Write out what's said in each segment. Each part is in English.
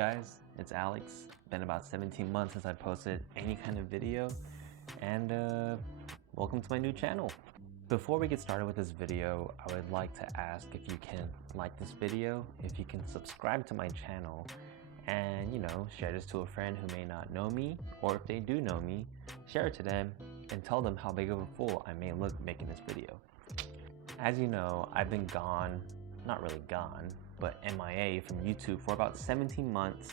guys, it's Alex. Been about 17 months since I posted any kind of video, and welcome to my new channel. Before we get started with this video, I would like to ask if you can like this video, if you can subscribe to my channel, and share this to a friend who may not know me, or if they do know me, share it to them and tell them how big of a fool I may look making this video. As you know, I've been gone, not really gone, but MIA from YouTube for about 17 months,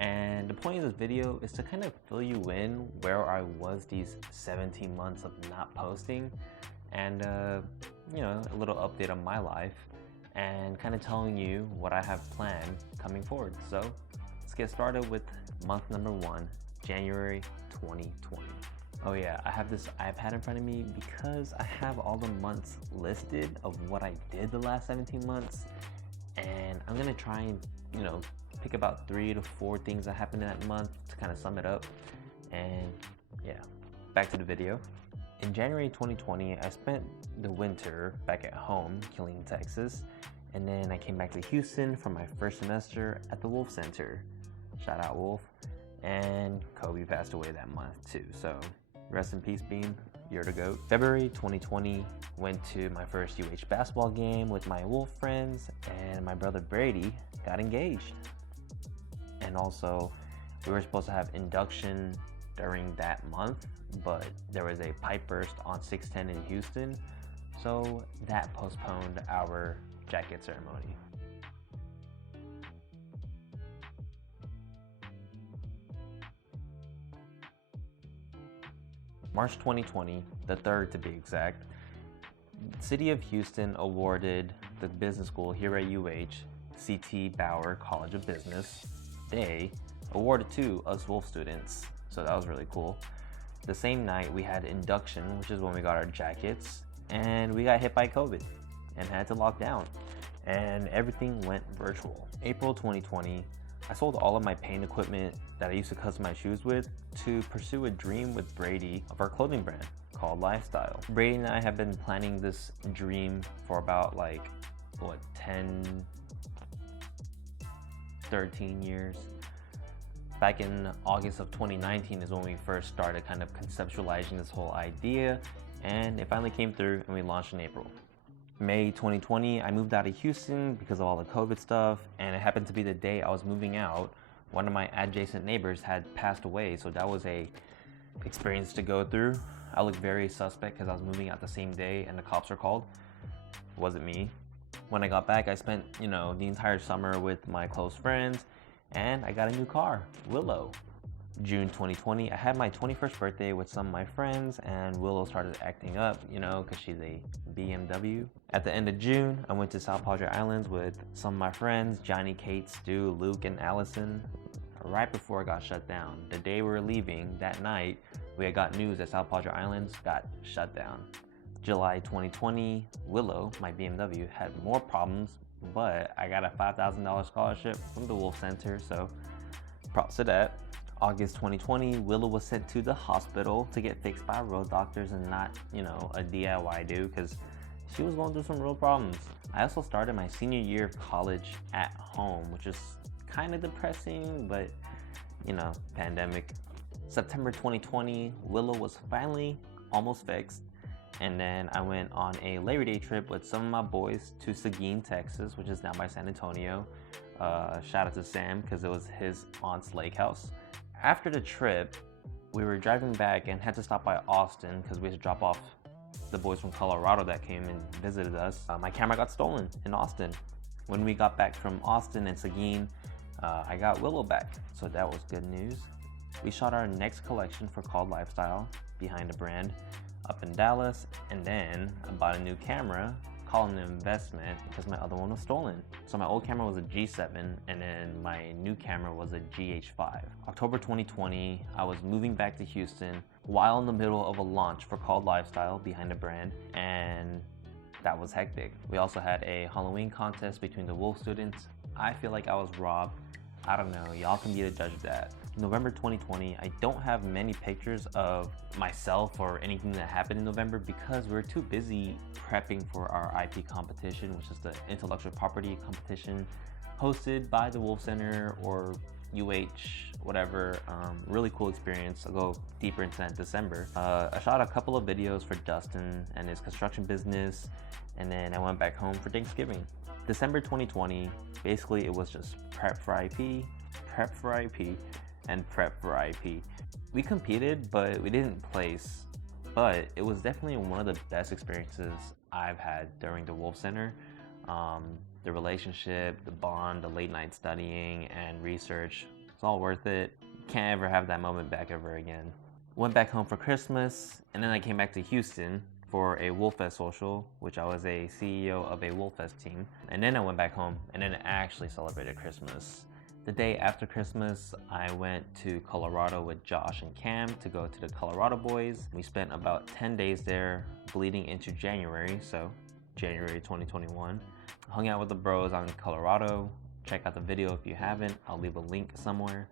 and the point of this video is to kind of fill you in where I was these 17 months of not posting, and a little update on my life, and kind of telling you what I have planned coming forward. So let's get started with month number 1, January 2020. Oh yeah, I have this iPad in front of me because I have all the months listed of what I did the last 17 months. And I'm gonna try and, pick about 3 to 4 things that happened in that month to kind of sum it up. And yeah, back to the video. In January 2020, I spent the winter back at home, Killeen, Texas. And then I came back to Houston for my first semester at the Wolf Center. Shout out Wolf. And Kobe passed away that month too. So rest in peace, Beam. You're the GOAT. February 2020, went to my first UH basketball game with my Wolf friends, and my brother Brady got engaged. And also, we were supposed to have induction during that month, but there was a pipe burst on 610 in Houston, so that postponed our jacket ceremony. March 2020, the 3rd to be exact, City of Houston awarded the business school here at UH, C.T. Bauer College of Business. They awarded to us Wolf students, so that was really cool. The same night we had induction, which is when we got our jackets, and we got hit by COVID and had to lock down, and everything went virtual. April 2020, I sold all of my paint equipment that I used to custom my shoes with to pursue a dream with Brady of our clothing brand called Lifestyle. Brady and I have been planning this dream for about 13 years. Back in August of 2019 is when we first started kind of conceptualizing this whole idea, and it finally came through and we launched in April. May 2020, I moved out of Houston because of all the COVID stuff, and it happened to be the day I was moving out. One of my adjacent neighbors had passed away, so that was a experience to go through. I looked very suspect because I was moving out the same day and the cops were called. It wasn't me. When I got back, I spent, the entire summer with my close friends, and I got a new car, Willow. June 2020, I had my 21st birthday with some of my friends, and Willow started acting up, because she's a BMW. At the end of June, I went to South Padre Islands with some of my friends, Johnny, Kate, Stu, Luke, and Allison, right before it got shut down. The day we were leaving, that night, we had got news that South Padre Islands got shut down. July 2020, Willow, my BMW, had more problems, but I got a $5,000 scholarship from the Wolf Center, so props to that. August 2020, Willow was sent to the hospital to get fixed by real doctors and not, a DIY do, because she was going through some real problems. I also started my senior year of college at home, which is kind of depressing, but, pandemic. September 2020, Willow was finally almost fixed. And then I went on a Labor Day trip with some of my boys to Seguin, Texas, which is down by San Antonio. Shout out to Sam, because it was his aunt's lake house. After the trip, we were driving back and had to stop by Austin because we had to drop off the boys from Colorado that came and visited us. My camera got stolen in Austin. When we got back from Austin and Seguin, I got Willow back, so that was good news. We shot our next collection for Called Lifestyle, behind the brand, up in Dallas, and then I bought a new camera, called an investment, because my other one was stolen. So my old camera was a G7, and then my new camera was a GH5. October 2020, I was moving back to Houston while in the middle of a launch for Called Lifestyle, behind the brand, and that was hectic. We also had a Halloween contest between the Wolf students. I feel like I was robbed. I don't know, y'all can be the judge of that. November 2020, I don't have many pictures of myself or anything that happened in November because we were too busy prepping for our IP competition, which is the intellectual property competition hosted by the Wolf Center, or whatever. Really cool experience. I'll go deeper into that in December. I shot a couple of videos for Dustin and his construction business, and then I went back home for Thanksgiving. December 2020, basically it was just prep for IP, and prep for IP. We competed, but we didn't place. But it was definitely one of the best experiences I've had during the Wolf Center. The relationship, the bond, the late night studying and research, it's all worth it. Can't ever have that moment back ever again. Went back home for Christmas, and then I came back to Houston for a WolfFest social, which I was a CEO of a WolfFest team. And then I went back home and then actually celebrated Christmas. The day after Christmas, I went to Colorado with Josh and Cam to go to the Colorado Boys. We spent about 10 days there, bleeding into January, so January 2021. Hung out with the bros out in Colorado. Check out the video if you haven't, I'll leave a link somewhere.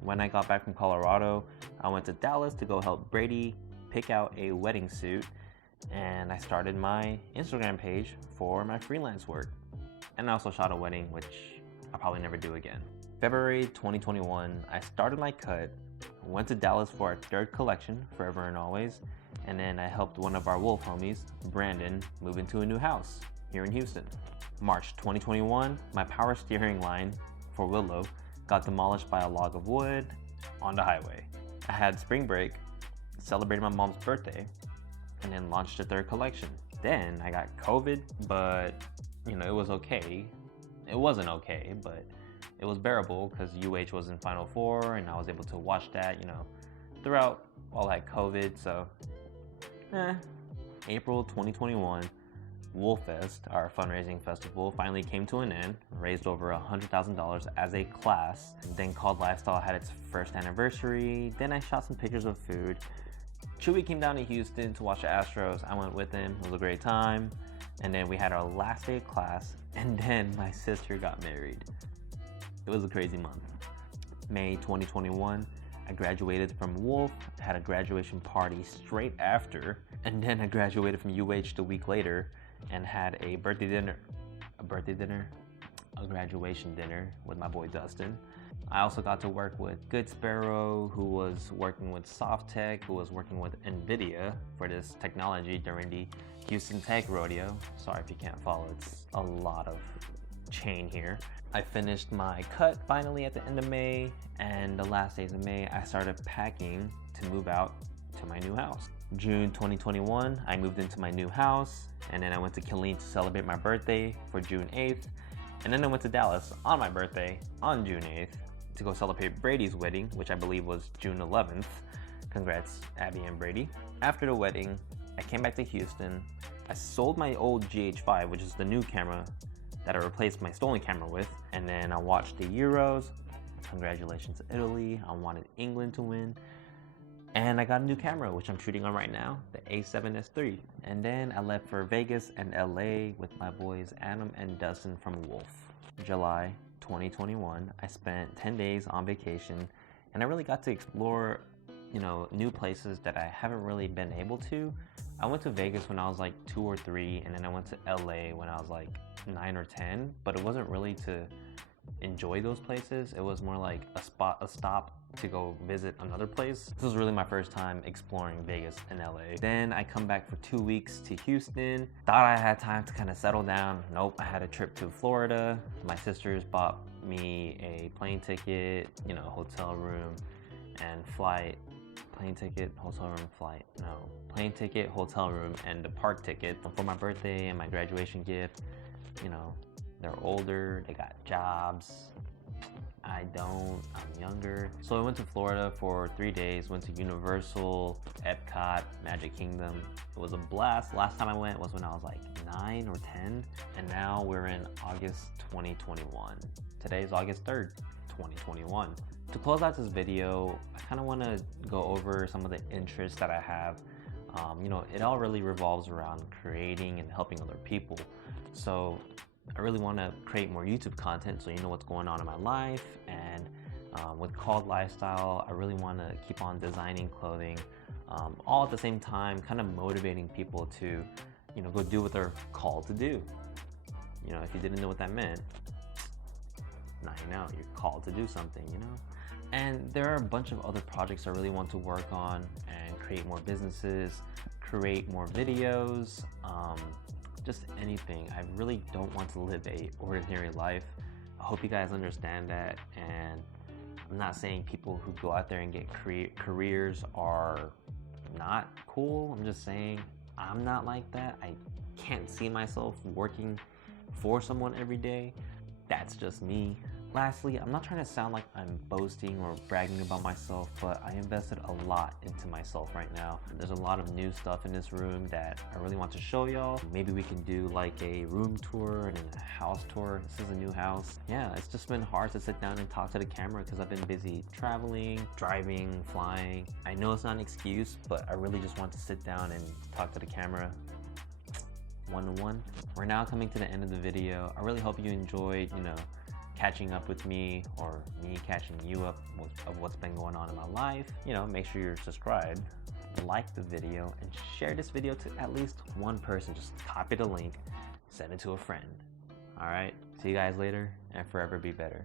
When I got back from Colorado, I went to Dallas to go help Brady pick out a wedding suit, and I started my Instagram page for my freelance work. And I also shot a wedding, which I'll probably never do again. February 2021, I started my cut, went to Dallas for our third collection, Forever and Always, and then I helped one of our Wolf homies, Brandon, move into a new house here in Houston. March 2021, my power steering line for Willow got demolished by a log of wood on the highway. I had spring break, celebrated my mom's birthday, and then launched the third collection. Then I got COVID, but it was okay. It wasn't okay, but it was bearable because UH was in Final Four and I was able to watch that, throughout all that COVID. So, April 2021, WolfFest, our fundraising festival, finally came to an end, raised over $100,000 as a class. Then Called Lifestyle had its first anniversary. Then I shot some pictures of food. Chewy came down to Houston to watch the Astros. I went with him. It was a great time. And then we had our last day of class, and then my sister got married. It was a crazy month. May 2021, I graduated from Wolf, had a graduation party straight after, and then I graduated from UH the week later and had a graduation dinner with my boy Dustin. I also got to work with Good Sparrow, who was working with Softtech, who was working with NVIDIA for this technology during the Houston Tech Rodeo. Sorry if you can't follow, it's a lot of chain here. I finished my cut finally at the end of May, and the last days of May, I started packing to move out to my new house. June 2021, I moved into my new house, and then I went to Killeen to celebrate my birthday for June 8th, and then I went to Dallas on my birthday on June 8th to go celebrate Brady's wedding, which I believe was June 11th. Congrats, Abby and Brady. After the wedding, I came back to Houston. I sold my old GH5, which is the new camera that I replaced my stolen camera with, and then I watched the Euros. Congratulations, Italy. I wanted England to win. And I got a new camera, which I'm shooting on right now, the A7S III. And then I left for Vegas and LA with my boys Adam and Dustin from Wolf. July 2021, I spent 10 days on vacation, and I really got to explore, new places that I haven't really been able to. I went to Vegas when I was like 2 or 3, and then I went to LA when I was like 9 or 10, but it wasn't really to enjoy those places. It was more like a stop to go visit another place. This was really my first time exploring Vegas and LA. Then I come back for 2 weeks to Houston. Thought I had time to kind of settle down. Nope, I had a trip to Florida. My sisters bought me a plane ticket, hotel room and flight. Plane ticket, hotel room, flight. No, plane ticket, hotel room, and the park ticket for my birthday and my graduation gift. They're older, they got jobs. I don't, I'm younger. So I went to Florida for 3 days, went to Universal, Epcot, Magic Kingdom. It was a blast. Last time I went was when I was like 9 or 10, and now we're in August 2021. Today is August 3rd, 2021. To close out this video, I kind of want to go over some of the interests that I have. It all really revolves around creating and helping other people. So I really want to create more YouTube content so you know what's going on in my life. And with Called Lifestyle, I really want to keep on designing clothing, all at the same time, kind of motivating people to, go do what they're called to do. If you didn't know what that meant, now you know, you're called to do something, you know? And there are a bunch of other projects I really want to work on and create more businesses, create more videos, just anything. I really don't want to live a ordinary life. I hope you guys understand that, and I'm not saying people who go out there and get careers are not cool. I'm just saying I'm not like that. I can't see myself working for someone every day. That's just me. Lastly, I'm not trying to sound like I'm boasting or bragging about myself, but I invested a lot into myself right now. There's a lot of new stuff in this room that I really want to show y'all. Maybe we can do like a room tour and a house tour. This is a new house. Yeah, it's just been hard to sit down and talk to the camera because I've been busy traveling, driving, flying. I know it's not an excuse, but I really just want to sit down and talk to the camera one-to-one. We're now coming to the end of the video. I really hope you enjoyed, catching up with me, or me catching you up of what's been going on in my life. Make sure you're subscribed, like the video, and share this video to at least one person. Just copy the link, send it to a friend. All right, see you guys later, and forever be better.